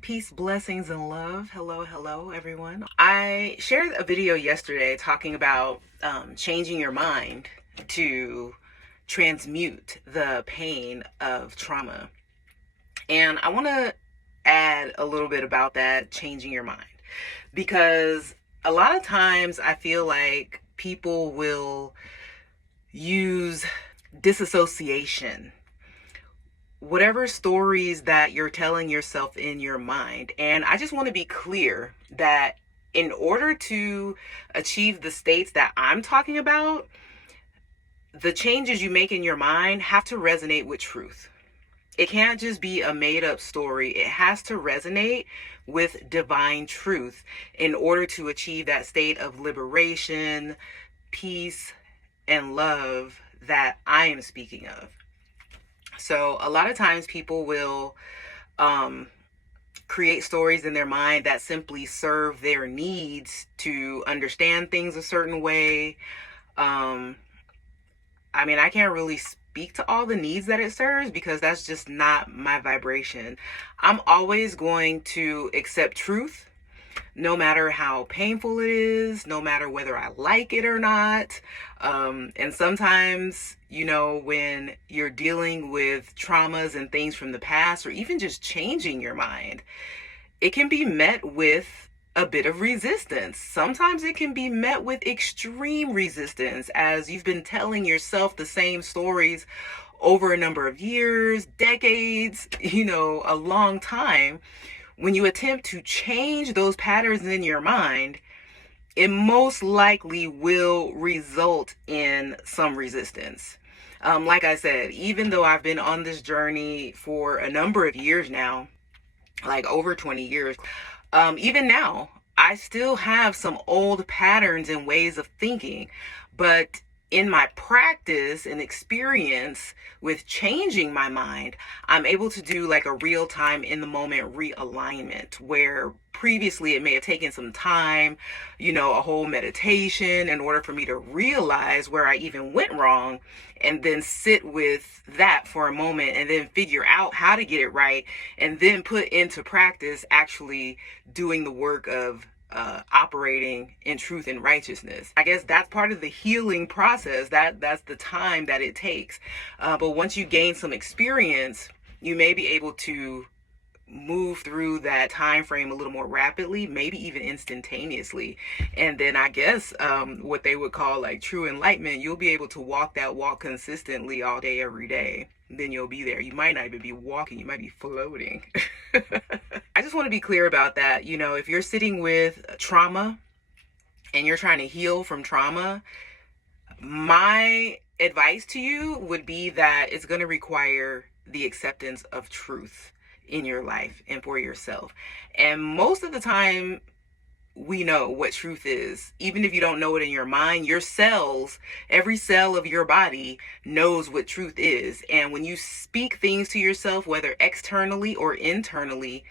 Peace, blessings, and love. Hello, everyone. I shared a video yesterday talking about changing your mind to transmute the pain of trauma. And I want to add a little bit about that, changing your mind, because a lot of times I feel like people will use disassociation, whatever stories that you're telling yourself in your mind. And I just want to be clear that in order to achieve the states that I'm talking about, the changes you make in your mind have to resonate with truth. It can't just be a made up story. It has to resonate with divine truth in order to achieve that state of liberation, peace, and love that I am speaking of. So a lot of times people will create stories in their mind that simply serve their needs to understand things a certain way. I can't really speak to all the needs that it serves because that's just not my vibration. I'm always going to accept truth, no matter how painful it is, no matter whether I like it or not. And sometimes, when you're dealing with traumas and things from the past, or even just changing your mind, it can be met with a bit of resistance. Sometimes it can be met with extreme resistance as you've been telling yourself the same stories over a number of years, decades, a long time. When you attempt to change those patterns in your mind, it most likely will result in some resistance. Like I said, even though I've been on this journey for a number of years now, like over 20 years, even now, I still have some old patterns and ways of thinking, but in my practice and experience with changing my mind, I'm able to do like a real time in the moment realignment, where previously it may have taken some time, a whole meditation in order for me to realize where I even went wrong, and then sit with that for a moment and then figure out how to get it right, and then put into practice actually doing the work of operating in truth and righteousness. I guess that's part of the healing process. That's the time that it takes. But once you gain some experience, you may be able to move through that time frame a little more rapidly, maybe even instantaneously. And then I guess what they would call like true enlightenment, you'll be able to walk that walk consistently all day, every day. Then you'll be there. You might not even be walking, you might be floating. I just want to be clear about that. If you're sitting with trauma and you're trying to heal from trauma, my advice to you would be that it's going to require the acceptance of truth in your life and for yourself. And most of the time, we know what truth is. Even if you don't know it in your mind, your cells, every cell of your body knows what truth is. And when you speak things to yourself, whether externally or internally,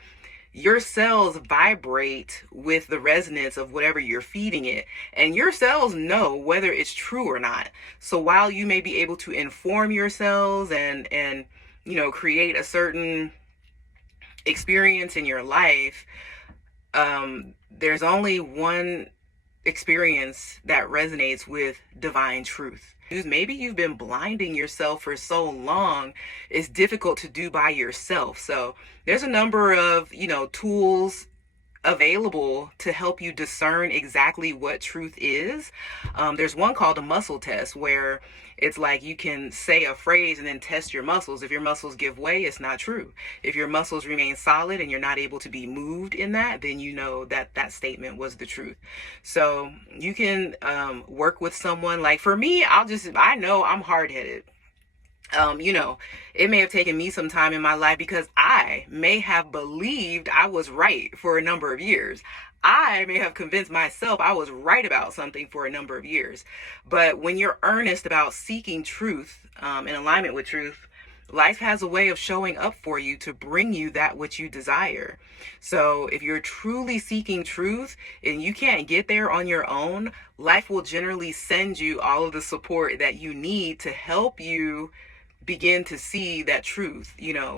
your cells vibrate with the resonance of whatever you're feeding it. And your cells know whether it's true or not. So while you may be able to inform your cells and create a certain experience in your life, there's only one experience that resonates with divine truth. Maybe you've been blinding yourself for so long, it's difficult to do by yourself. So there's a number of, tools available to help you discern exactly what truth is. There's one called a muscle test, where it's like you can say a phrase and then test your muscles. If your muscles give way, it's not true. If your muscles remain solid and you're not able to be moved in that, then you know that that statement was the truth. So you can work with someone. Like for me, I know I'm hard-headed. It may have taken me some time in my life because I may have believed I was right for a number of years. I may have convinced myself I was right about something for a number of years. But when you're earnest about seeking truth, in alignment with truth, life has a way of showing up for you to bring you that which you desire. So if you're truly seeking truth and you can't get there on your own, life will generally send you all of the support that you need to help you begin to see that truth,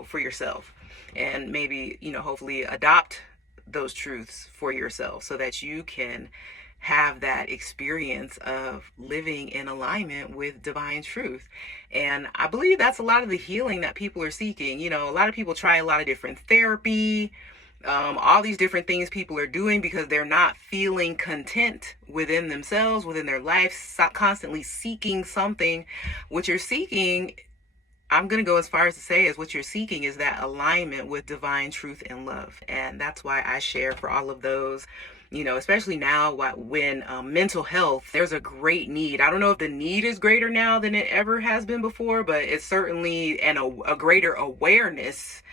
for yourself. and maybe, hopefully adopt those truths for yourself so that you can have that experience of living in alignment with divine truth. And I believe that's a lot of the healing that people are seeking. A lot of people try a lot of different therapy, all these different things people are doing because they're not feeling content within themselves, within their life, constantly seeking something. What you're seeking, I'm going to go as far as to say, is what you're seeking is that alignment with divine truth and love. And that's why I share for all of those, especially now when mental health, there's a great need. I don't know if the need is greater now than it ever has been before, but it's certainly a greater awareness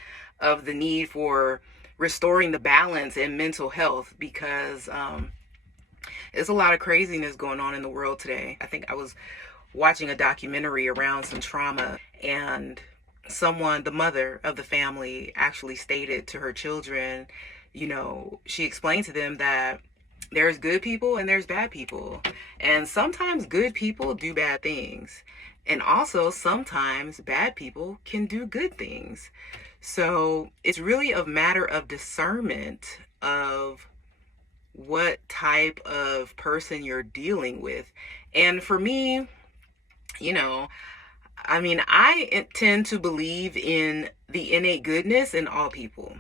of the need for restoring the balance in mental health, because there's a lot of craziness going on in the world today. I think I was watching a documentary around some trauma, and the mother of the family, actually stated to her children, she explained to them that there's good people and there's bad people. And sometimes good people do bad things. And also sometimes bad people can do good things. So it's really a matter of discernment of what type of person you're dealing with. And for me, I tend to believe in the innate goodness in all people.